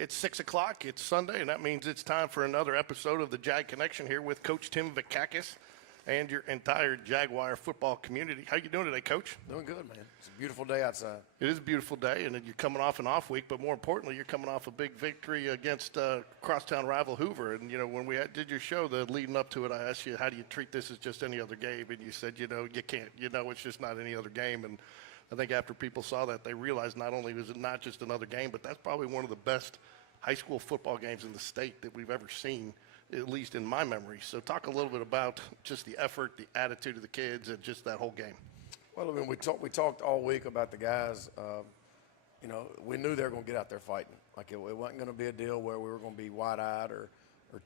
It's 6 o'clock. It's Sunday, and that means it's time for another episode of the Jag Connection here with Coach Tim Vakakis and your entire Jaguar football community. How you doing today, Coach? Doing good, man. It's a beautiful day outside. It is a beautiful day, and you're coming off an off week, but more importantly, you're coming off a big victory against crosstown rival Hoover. And, when we did your show, leading up to it, I asked you, how do you treat this as just any other game? And you said, you can't. It's just not any other game. And I think after people saw that, they realized not only was it not just another game, but that's probably one of the best high school football games in the state that we've ever seen, at least in my memory. So talk a little bit about just the effort, the attitude of the kids, and just that whole game. Well, I mean, we talked all week about the guys. We knew they were going to get out there fighting. Like, it wasn't going to be a deal where we were going to be wide-eyed or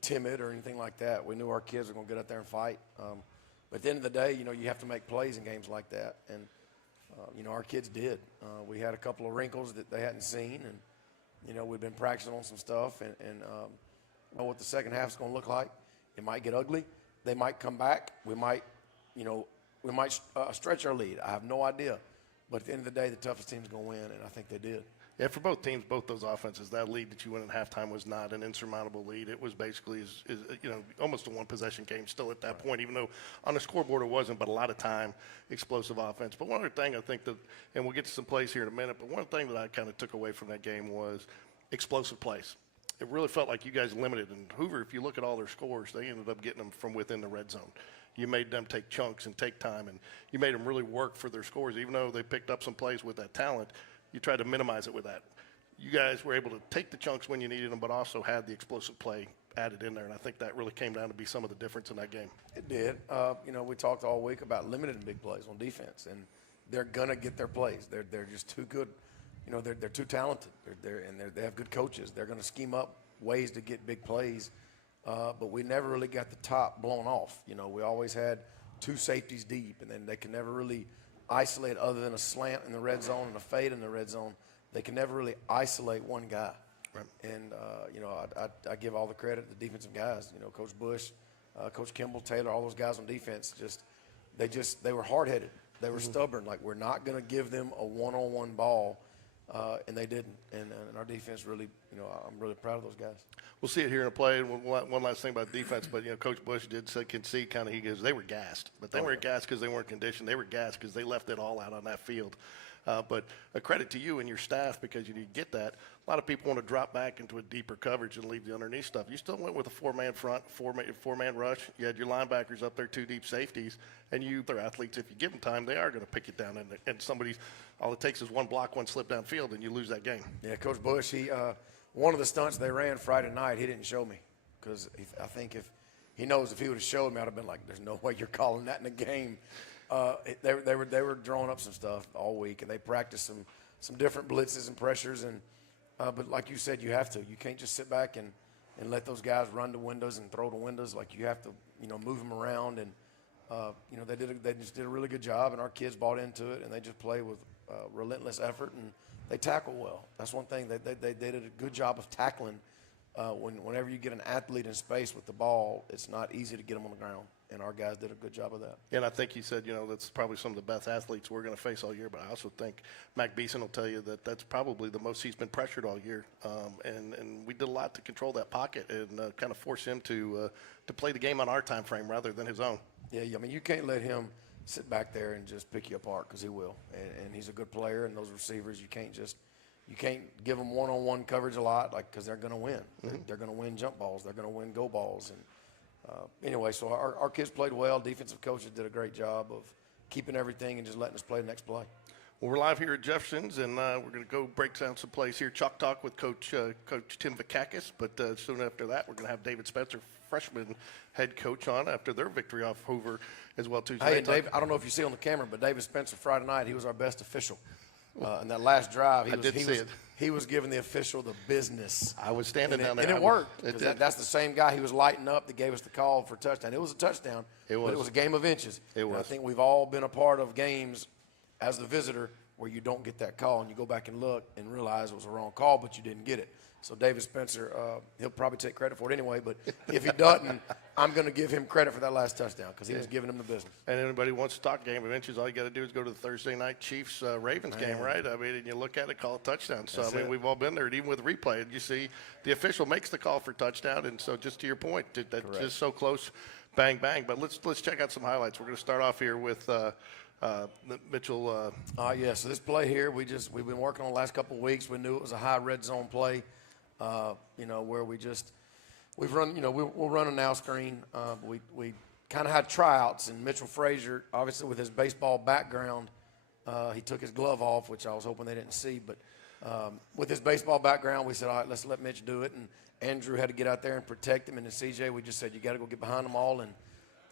timid or anything like that. We knew our kids were going to get out there and fight. But at the end of the day, you have to make plays in games like that. And, our kids did. We had a couple of wrinkles that they hadn't seen, and, we've been practicing on some stuff, and know what the second half is going to look like. It might get ugly. They might come back. We might stretch our lead. I have no idea. But at the end of the day, the toughest team's going to win, and I think they did. Yeah, for both teams, both those offenses, that lead that you win at halftime was not an insurmountable lead. It was basically, almost a one-possession game still at that point, even though on the scoreboard it wasn't, but a lot of time, explosive offense. But one other thing I think that, and we'll get to some plays here in a minute, but one thing that I kind of took away from that game was explosive plays. It really felt like you guys limited. And Hoover, if you look at all their scores, they ended up getting them from within the red zone. You made them take chunks and take time, and you made them really work for their scores. Even though they picked up some plays with that talent, you tried to minimize it with that. You guys were able to take the chunks when you needed them, but also had the explosive play added in there, and I think that really came down to be some of the difference in that game. It did. We talked all week about limiting big plays on defense, and they're going to get their plays. They're just too good. They're too talented. They have good coaches. They're going to scheme up ways to get big plays, but we never really got the top blown off. We always had two safeties deep, and then they can never really isolate other than a slant in the red zone and a fade in the red zone. They can never really isolate one guy. Right. And, I give all the credit to the defensive guys. Coach Bush, Coach Kimball, Taylor, all those guys on defense, they were hard-headed. They were stubborn. Like, we're not going to give them a one-on-one ball. And they didn't. And our defense really, I'm really proud of those guys. We'll see it here in a play. And one last thing about defense, but, Coach Bush did concede kind of, he goes, they were gassed. But they weren't gassed because they weren't conditioned. They were gassed because they left it all out on that field. But a credit to you and your staff because you did get that. A lot of people want to drop back into a deeper coverage and leave the underneath stuff. You still went with a four-man front, four-man rush. You had your linebackers up there, two deep safeties. And their athletes, if you give them time, they are going to pick it down. And all it takes is one block, one slip downfield, and you lose that game. Yeah, Coach Bush, one of the stunts they ran Friday night, he didn't show me. Because I think if he knows if he would have showed me, I'd have been like, there's no way you're calling that in a game. They were drawing up some stuff all week, and they practiced some different blitzes and pressures. But like you said, you have to. You can't just sit back and let those guys run to windows and throw to windows. Like, you have to, move them around. And, they just did a really good job, and our kids bought into it, and they just play with relentless effort, and they tackle well. That's one thing. They did a good job of tackling. Whenever you get an athlete in space with the ball, it's not easy to get them on the ground. And our guys did a good job of that. And I think you said, that's probably some of the best athletes we're going to face all year. But I also think Mac Beeson will tell you that that's probably the most he's been pressured all year. And we did a lot to control that pocket and kind of force him to play the game on our time frame rather than his own. Yeah, I mean, you can't let him sit back there and just pick you apart because he will. And he's a good player. And those receivers, you can't give them one-on-one coverage a lot, because they're going to win. Mm-hmm. They're going to win jump balls. They're going to win go balls. And anyway, so our kids played well. Defensive coaches did a great job of keeping everything and just letting us play the next play. Well, we're live here at Jeffersons, and we're going to go break down some plays here. Chalk Talk with Coach Tim Vakakis. But soon after that, we're going to have David Spencer, freshman head coach, on after their victory off Hoover as well, too. Hey, Dave, I don't know if you see on the camera, but David Spencer Friday night, he was our best official. In that last drive, he was giving the official the business. I was standing down there. And it worked. That's the same guy he was lighting up that gave us the call for touchdown. It was a touchdown, but it was a game of inches. It was. And I think we've all been a part of games as the visitor where you don't get that call and you go back and look and realize it was a wrong call, but you didn't get it. So David Spencer, he'll probably take credit for it anyway, but if he doesn't, I'm going to give him credit for that last touchdown because he was giving him the business. And anybody who wants to talk game of inches, all you got to do is go to the Thursday night Chiefs-Ravens game, right? I mean, and you look at it, call a touchdown. So, I mean, we've all been there. And even with replay, and you see the official makes the call for touchdown. And so just to your point, that's just so close, bang, bang. But let's check out some highlights. We're going to start off here with Mitchell. Yeah, so this play here, we've been working on the last couple of weeks. We knew it was a high red zone play, where we've run, we'll run a now screen. We kind of had tryouts, and Mitchell Frazier, obviously with his baseball background, he took his glove off, which I was hoping they didn't see. But with his baseball background, we said, all right, let's let Mitch do it. And Andrew had to get out there and protect him. And then CJ, we just said, you got to go get behind them all. And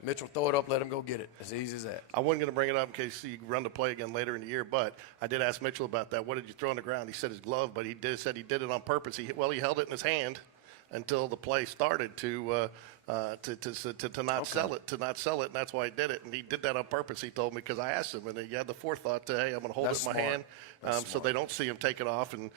Mitch will throw it up, let him go get it. As easy as that. I wasn't going to bring it up in case you run the play again later in the year, but I did ask Mitchell about that. What did you throw on the ground? He said his glove, but he said he did it on purpose. He held it in his hand until the play started to not sell it, and that's why he did it. And he did that on purpose. He told me because I asked him, and he had the forethought to, hey, I'm going to hold it in my hand, so they don't see him take it off and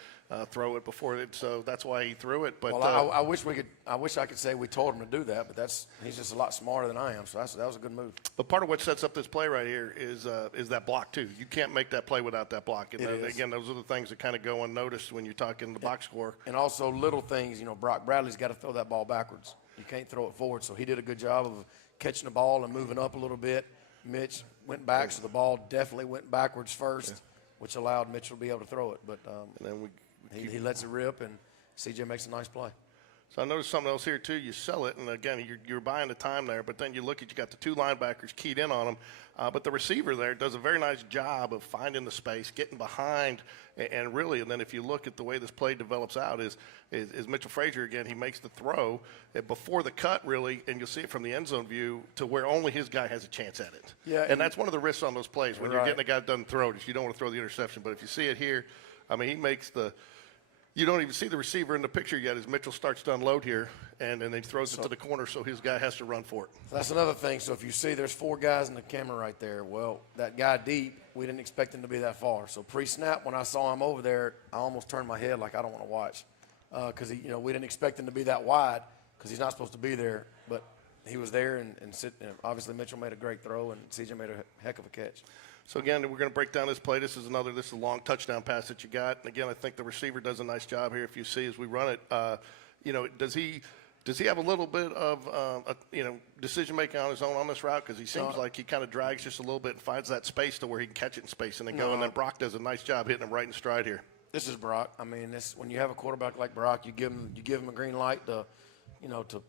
throw it before it. So that's why he threw it. But I wish I could say we told him to do that, but he's just a lot smarter than I am. So that was a good move. But part of what sets up this play right here is that block too. You can't make that play without that block. And again, those are the things that kind of go unnoticed when you're talking the box score. And also little things. Brock Bradley's got to throw that ball backwards. You can't throw it forward. So he did a good job of catching the ball and moving up a little bit. Mitch went back, so the ball definitely went backwards first, which allowed Mitchell to be able to throw it. But and then he lets it rip, and CJ makes a nice play. So I noticed something else here, too. You sell it, and, again, you're buying the time there, but then you look at you got the two linebackers keyed in on them. But the receiver there does a very nice job of finding the space, getting behind, and really, and then if you look at the way this play develops out is Mitchell Frazier, again, he makes the throw before the cut, really, and you'll see it from the end zone view to where only his guy has a chance at it. Yeah, and that's one of the risks on those plays when you're getting a guy that doesn't throw it. You don't want to throw the interception, but if you see it here, I mean, he makes the – you don't even see the receiver in the picture yet as Mitchell starts to unload here, and then he throws it to the corner, so his guy has to run for it. That's another thing. So if you see there's four guys in the camera right there, well, that guy deep, we didn't expect him to be that far. So pre-snap, when I saw him over there, I almost turned my head like I don't want to watch because we didn't expect him to be that wide because he's not supposed to be there. But he was there, and obviously Mitchell made a great throw, and CJ made a heck of a catch. So, again, we're going to break down this play. This is a long touchdown pass that you got. And, again, I think the receiver does a nice job here. If you see as we run it, does he have a little bit of, decision-making on his own on this route? Because he seems like he kind of drags just a little bit and finds that space to where he can catch it in space and then go. And then Brock does a nice job hitting him right in stride here. This is Brock. I mean, when you have a quarterback like Brock, you give him a green light to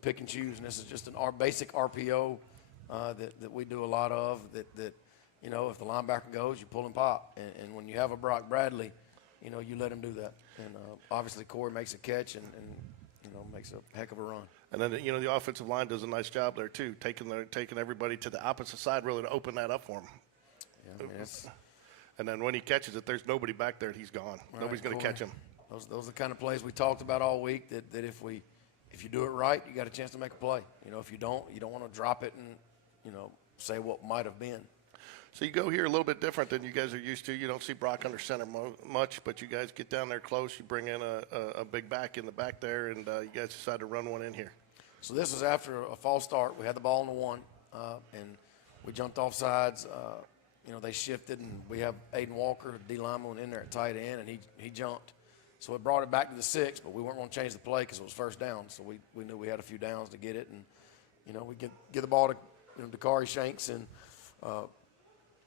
pick and choose. And this is just our basic RPO that we do a lot of that if the linebacker goes, you pull and pop. And when you have a Brock Bradley, you let him do that. And obviously Corey makes a catch and makes a heck of a run. And then, the offensive line does a nice job there, too, taking everybody to the opposite side really to open that up for him. Yeah, I mean, and then when he catches it, there's nobody back there. He's gone. Right, Nobody's going to catch him. Those are the kind of plays we talked about all week that if you do it right, you got a chance to make a play. If you don't want to drop it and, say what might have been. So you go here a little bit different than you guys are used to. You don't see Brock under center much, but you guys get down there close. You bring in a big back in the back there, and you guys decide to run one in here. So this was after a false start. We had the ball on the one, and we jumped off sides. They shifted, and we have Aiden Walker, D lineman, in there at tight end, and he jumped. So it brought it back to the 6, but we weren't going to change the play because it was first down. So we knew we had a few downs to get it, and we get the ball to Dakari Shanks, and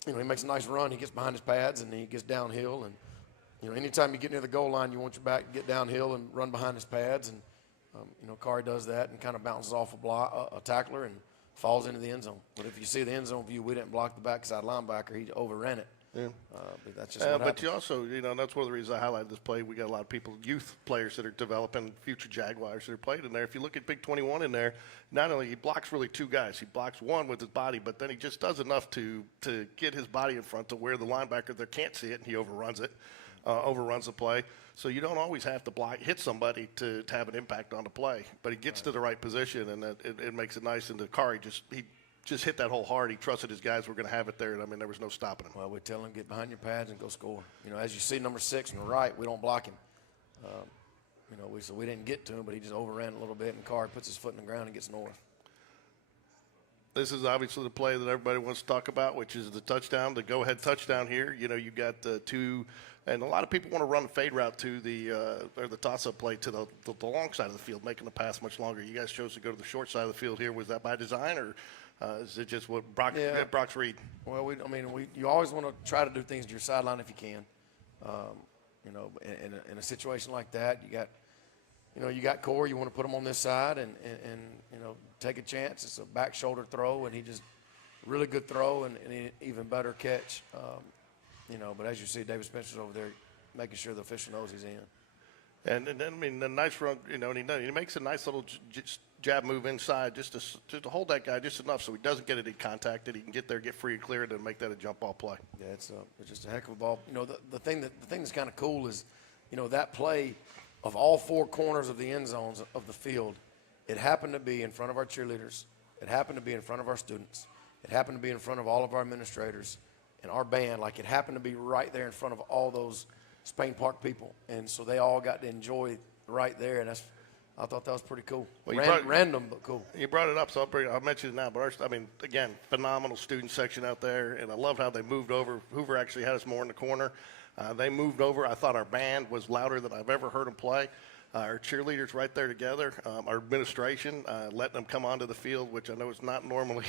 he makes a nice run. He gets behind his pads, and he gets downhill. And, anytime you get near the goal line, you want your back to get downhill and run behind his pads. And, Kari does that and kind of bounces off a tackler and falls into the end zone. But if you see the end zone view, we didn't block the backside linebacker. He overran it. Yeah. But that's just what happens. But you also, that's one of the reasons I highlighted this play. We got a lot of people, youth players that are developing, future Jaguars that are playing in there. If you look at Big 21 in there, not only he blocks really two guys, he blocks one with his body, but then he just does enough to get his body in front to where the linebacker there can't see it, and he overruns it, overruns the play. So you don't always have to hit somebody to have an impact on the play, but he gets to the right position, and it makes it nice. And the Kari just hit that hole hard. He trusted his guys were going to have it there, and I mean, there was no stopping him. Well, we tell him, get behind your pads and go score. You know, as you see, number 6 on the right, we don't block him. You know, so we didn't get to him, but he just overran a little bit, and Carr puts his foot in the ground and gets north. This is obviously the play that everybody wants to talk about, which is the touchdown, the go-ahead touchdown here. You know, you got two, and a lot of people want to run the fade route to or the toss-up play to the long side of the field, making the pass much longer. You guys chose to go to the short side of the field here. Was that by design, or is it just what Brock's read? Well, you always want to try to do things to your sideline if you can. You know, in a situation like that, you got Corey. You want to put him on this side and you know, take a chance. It's a back shoulder throw, and he just really good throw and an even better catch. You know, but as you see, David Spencer's over there making sure the official knows he's in. And then, I mean, the nice run, you know, and he makes a nice little jab move inside just to hold that guy just enough so he doesn't get any contact, that he can get there, get free and clear, and then make that a jump ball play. Yeah, it's just a heck of a ball. You know, the thing that's kind of cool is, you know, that play of all 4 corners of the end zones of the field, it happened to be in front of our cheerleaders. It happened to be in front of our students. It happened to be in front of all of our administrators and our band. Like, it happened to be right there in front of all those Spain Park people. And so they all got to enjoy right there. And I thought that was pretty cool. Well, random, but cool. You brought it up, so I'll mention it now. But again, phenomenal student section out there. And I loved how they moved over. Hoover actually had us more in the corner. They moved over. I thought our band was louder than I've ever heard them play. Our cheerleaders right there together. Our administration letting them come onto the field, which I know is not normally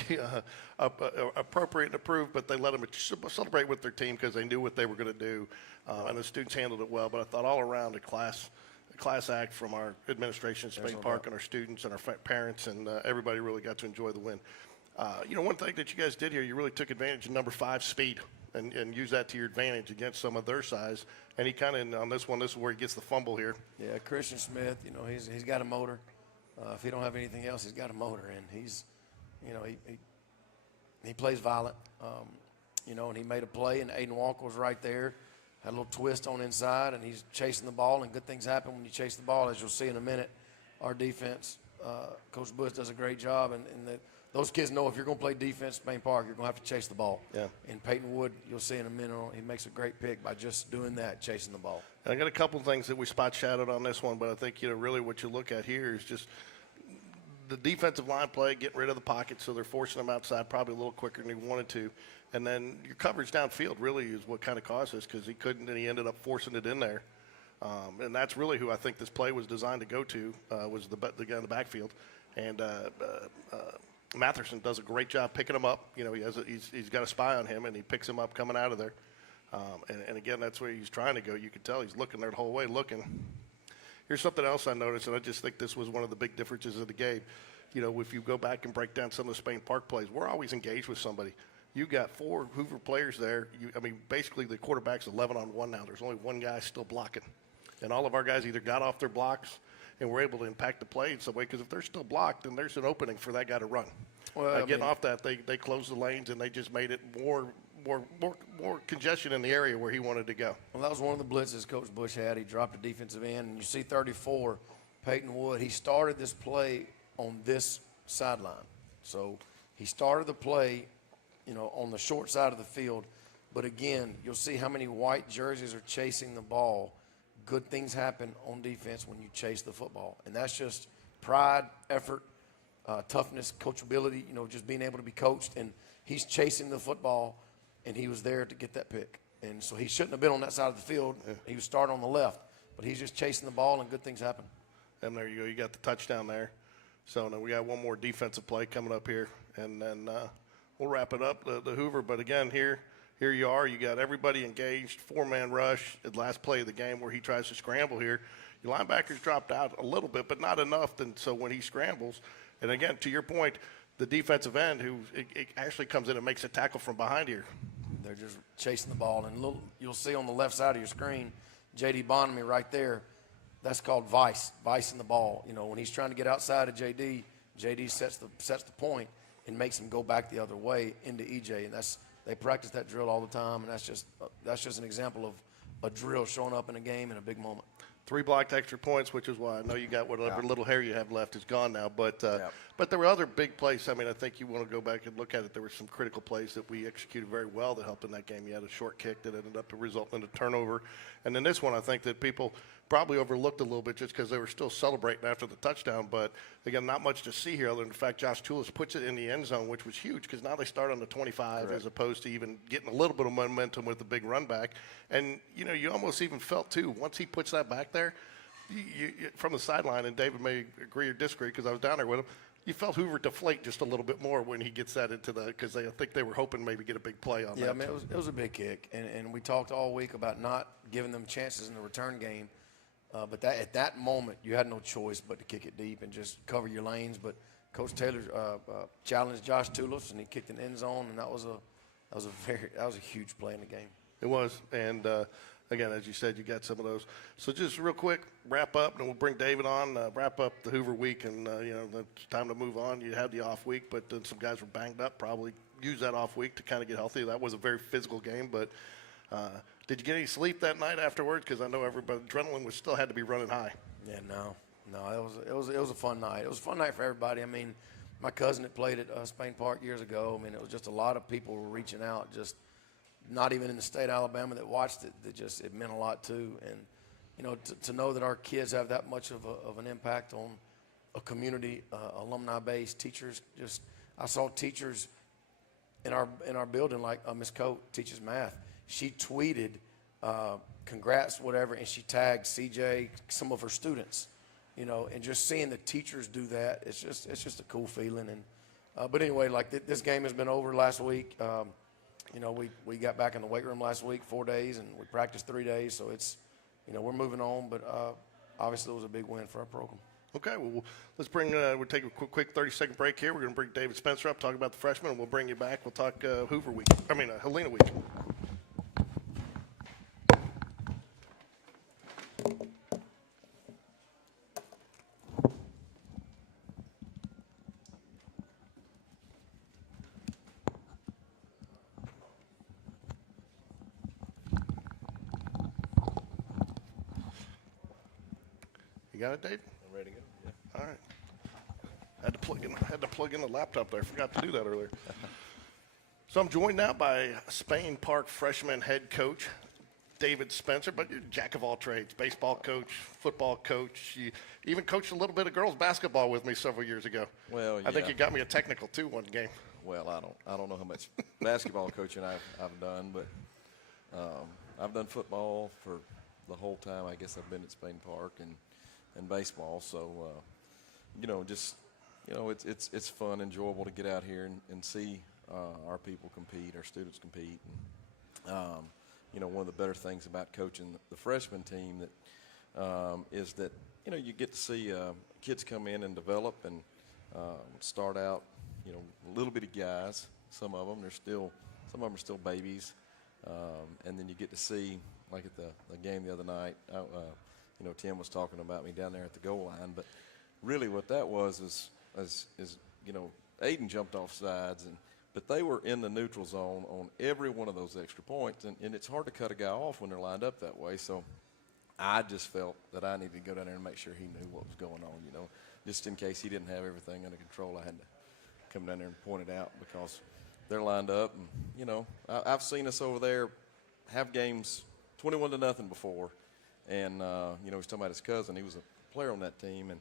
appropriate and approved, but they let them celebrate with their team because they knew what they were going to do. And the students handled it well. But I thought all around a class act from our administration, Spain Park, and our students and our parents, and everybody really got to enjoy the win. You know, one thing that you guys did here, you really took advantage of number 5 speed and used that to your advantage against some of their size. And he kind of, on this one, this is where he gets the fumble here. Yeah, Christian Smith, you know, he's got a motor. If he don't have anything else, he's got a motor. And he's, you know, he plays violent. You know, and he made a play, and Aiden Walker was right there. Had a little twist on inside, and he's chasing the ball, and good things happen when you chase the ball. As you'll see in a minute, our defense, Coach Bush does a great job, and those kids know if you're going to play defense at Spain Park, you're going to have to chase the ball. Yeah. And Peyton Wood, you'll see in a minute, he makes a great pick by just doing that, chasing the ball. And I got a couple of things that we spot shadowed on this one, but I think, you know, really what you look at here is just the defensive line play, getting rid of the pocket, so they're forcing them outside probably a little quicker than he wanted to. And then your coverage downfield really is what kind of caused this, because he couldn't, and he ended up forcing it in there. And that's really who I think this play was designed to go to, was the guy in the backfield. And Matherson does a great job picking him up. You know, he's got a spy on him, and he picks him up coming out of there. And again, that's where he's trying to go. You can tell he's looking there the whole way, looking. Here's something else I noticed, and I just think this was one of the big differences of the game. You know, if you go back and break down some of the Spain Park plays, we're always engaged with somebody. You got 4 Hoover players there. Basically the quarterback's 11-on-1 now. There's only one guy still blocking. And all of our guys either got off their blocks and were able to impact the play in some way, because if they're still blocked, then there's an opening for that guy to run. Well, getting off that, they closed the lanes, and they just made it more congestion in the area where he wanted to go. Well, that was one of the blitzes Coach Bush had. He dropped a defensive end, and you see 34, Peyton Wood. He started this play on this sideline. So he started the play, you know, on the short side of the field. But again, you'll see how many white jerseys are chasing the ball. Good things happen on defense when you chase the football. And that's just pride, effort, toughness, coachability, you know, just being able to be coached. And he's chasing the football, and he was there to get that pick. And so he shouldn't have been on that side of the field. Yeah. He was starting on the left. But he's just chasing the ball, and good things happen. And there you go. You got the touchdown there. So now we got one more defensive play coming up here. And then we'll wrap it up, the Hoover. But, again, here you are. You got everybody engaged, 4-man rush at last play of the game where he tries to scramble here. Your linebackers dropped out a little bit, but not enough. And so when he scrambles, and, again, to your point, the defensive end who it actually comes in and makes a tackle from behind here. They're just chasing the ball. And you'll see on the left side of your screen, J.D. Bonamy right there. That's called vicing the ball. You know, when he's trying to get outside of J.D., J.D. sets the point and makes him go back the other way into E.J. And they practice that drill all the time, and that's just an example of a drill showing up in a game in a big moment. 3 blocked extra points, which is why I know you got whatever little hair you have left is gone now. But there were other big plays. I mean, I think you want to go back and look at it. There were some critical plays that we executed very well that helped in that game. You had a short kick that ended up resulting in a turnover. And then this one, I think that people probably overlooked a little bit just because they were still celebrating after the touchdown. But, again, not much to see here other than the fact Josh Toulis puts it in the end zone, which was huge because now they start on the 25 as opposed to even getting a little bit of momentum with the big run back. And, you almost even felt, too, once he puts that back there, you, from the sideline, and David may agree or disagree because I was down there with him, you felt Hoover deflate just a little bit more when he gets that into the – because I think they were hoping maybe get a big play on that. Yeah, I mean, it was a big kick, and we talked all week about not giving them chances in the return game. But at that moment, you had no choice but to kick it deep and just cover your lanes. But Coach Taylor challenged Josh Toulis, and he kicked an end zone, and that was a huge play in the game. It was, and again, as you said, you got some of those. So just real quick, wrap up, and we'll bring David on, wrap up the Hoover week, and, it's time to move on. You had the off week, but then some guys were banged up, probably use that off week to kind of get healthy. That was a very physical game, but did you get any sleep that night afterwards? Because I know everybody, adrenaline still had to be running high. Yeah, no, it was a fun night. It was a fun night for everybody. I mean, my cousin that played at Spain Park years ago, I mean, it was just a lot of people were reaching out, just not even in the state of Alabama that watched it. It meant a lot too. And to know that our kids have that much of an impact on a community, alumni base, teachers. I saw teachers in our building, like Miss Coate teaches math. She tweeted, congrats, whatever, and she tagged CJ, some of her students, and just seeing the teachers do that, it's just a cool feeling. And but anyway, like this game has been over last week. We got back in the weight room last week, 4 days, and we practiced 3 days. So it's, we're moving on, but obviously it was a big win for our program. Okay, well, let's bring, we'll take a quick 30-second break here. We're going to bring David Spencer up, talk about the freshmen, and we'll bring you back. We'll talk Helena week. You got it, Dave? I'm ready to go. Yeah. All right. Had to plug in the laptop there. I forgot to do that earlier. So I'm joined now by Spain Park freshman head coach David Spencer, but you're a jack of all trades, baseball coach, football coach. You even coached a little bit of girls basketball with me several years ago. Well, yeah. I think you got me a technical too one game. Well, I don't know how much basketball coaching I've done, but I've done football for the whole time. I guess I've been at Spain Park and baseball. So, it's fun, enjoyable to get out here and see our people compete, our students compete. And, one of the better things about coaching the freshman team is that, you get to see kids come in and develop and start out, a little bitty guys. Some of them are still babies. And then you get to see, like at the game the other night, Tim was talking about me down there at the goal line, but really what that was is Aiden jumped off sides, but they were in the neutral zone on every one of those extra points, and it's hard to cut a guy off when they're lined up that way. So I just felt that I needed to go down there and make sure he knew what was going on, just in case he didn't have everything under control. I had to come down there and point it out because they're lined up, and I've seen us over there have games 21-0 before. And, he's talking about his cousin. He was a player on that team.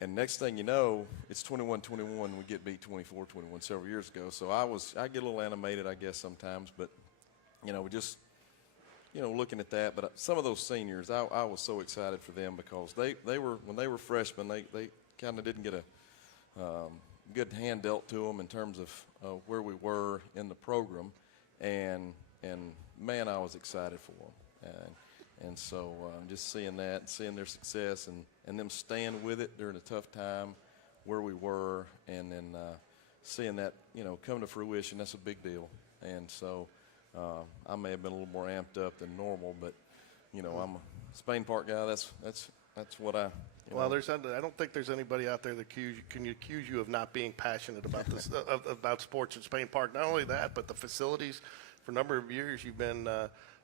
And next thing you know, it's 21-21. We get beat 24-21 several years ago. So I get a little animated, I guess, sometimes. But, looking at that. But some of those seniors, I was so excited for them because they were, when they were freshmen, they kind of didn't get a good hand dealt to them in terms of where we were in the program. And man, I was excited for them. And so just seeing that and seeing their success and them staying with it during a tough time where we were, and then seeing that, come to fruition, that's a big deal. And so I may have been a little more amped up than normal, but, I'm a Spain Park guy. That's what I – Well, I don't think there's anybody out there that can accuse you of not being passionate about this about sports at Spain Park. Not only that, but the facilities. For a number of years, you've been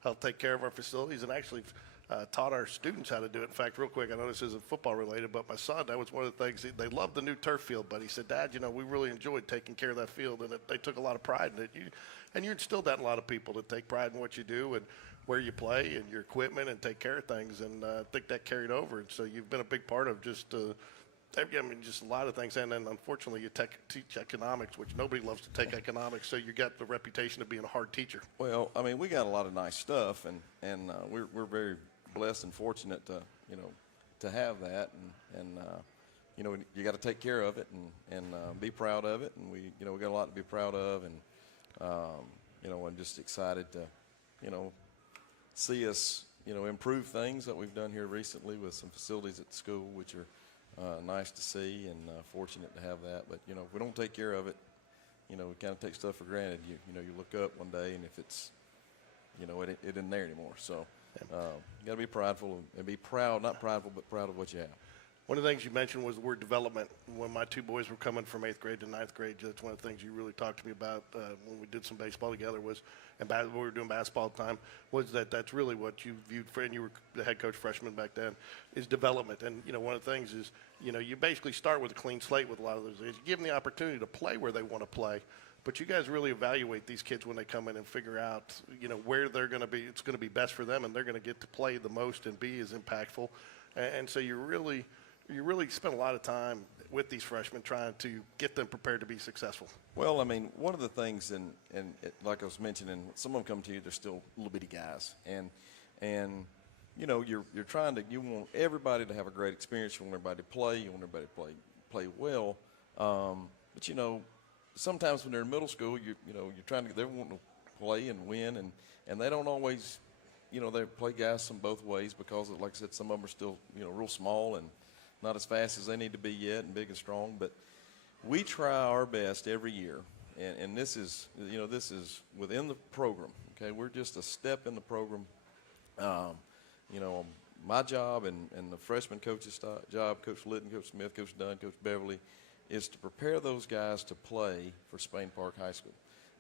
helped take care of our facilities, and actually, taught our students how to do it. In fact, real quick, I know this isn't football related, but my son, that was one of the things, they loved the new turf field, but he said, Dad, we really enjoyed taking care of that field, and they took a lot of pride in it. And you instilled that in a lot of people, to take pride in what you do and where you play and your equipment and take care of things, and I think that carried over. And so you've been a big part of just just a lot of things. And then unfortunately you teach economics, which nobody loves to take economics, so you got the reputation of being a hard teacher. Well, I mean, we got a lot of nice stuff, and we're very blessed and fortunate to have that, and you got to take care of it and be proud of it, and we got a lot to be proud of, and I'm just excited to see us improve things that we've done here recently with some facilities at the school, which are nice to see, and fortunate to have that. But if we don't take care of it, we kind of take stuff for granted. You look up one day, and if it's it isn't there anymore. So you got to be prideful and be proud, not prideful, but proud of what you have. One of the things you mentioned was the word development. When my two boys were coming from 8th grade to 9th grade, that's one of the things you really talked to me about when we did some baseball together and we were doing basketball at the time, was that's really what you viewed, and you were the head coach freshman back then, is development. And, one of the things is, you basically start with a clean slate with a lot of those. You give them the opportunity to play where they want to play, but you guys really evaluate these kids when they come in and figure out, where they're going to be, it's going to be best for them, and they're going to get to play the most and be as impactful. And so you really spend a lot of time with these freshmen trying to get them prepared to be successful. Well, I mean, one of the things, and like I was mentioning, some of them come to you, they're still little bitty guys, and you're trying to, you want everybody to have a great experience, you want everybody to play, you want everybody to play well, but sometimes when they're in middle school, you're trying to, they're wanting to play and win, and they don't always, they play guys some both ways because, like I said, some of them are still, real small and not as fast as they need to be yet, and big and strong. But we try our best every year, and this is within the program. Okay, we're just a step in the program. My job and the freshman coach's job, Coach Litton, Coach Smith, Coach Dunn, Coach Beverly, is to prepare those guys to play for Spain Park High School.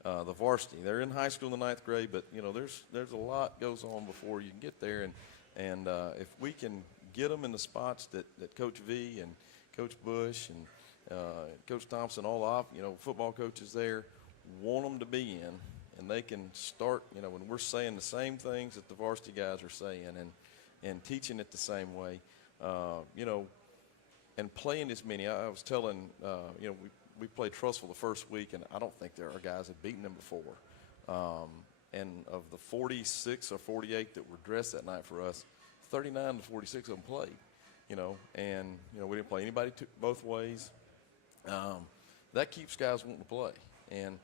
The varsity, they're in high school in the 9th grade, but there's a lot goes on before you can get there, and if we can get them in the spots that Coach V and Coach Bush and Coach Thompson, all football coaches there want them to be in, and they can start, when we're saying the same things that the varsity guys are saying, and teaching it the same way, and playing as many. I was telling, we played Trussville the first week, and I don't think our guys had beaten them before. And of the 46 or 48 that were dressed that night for us, 39 to 46 of them played, and we didn't play anybody both ways. That keeps guys wanting to play, and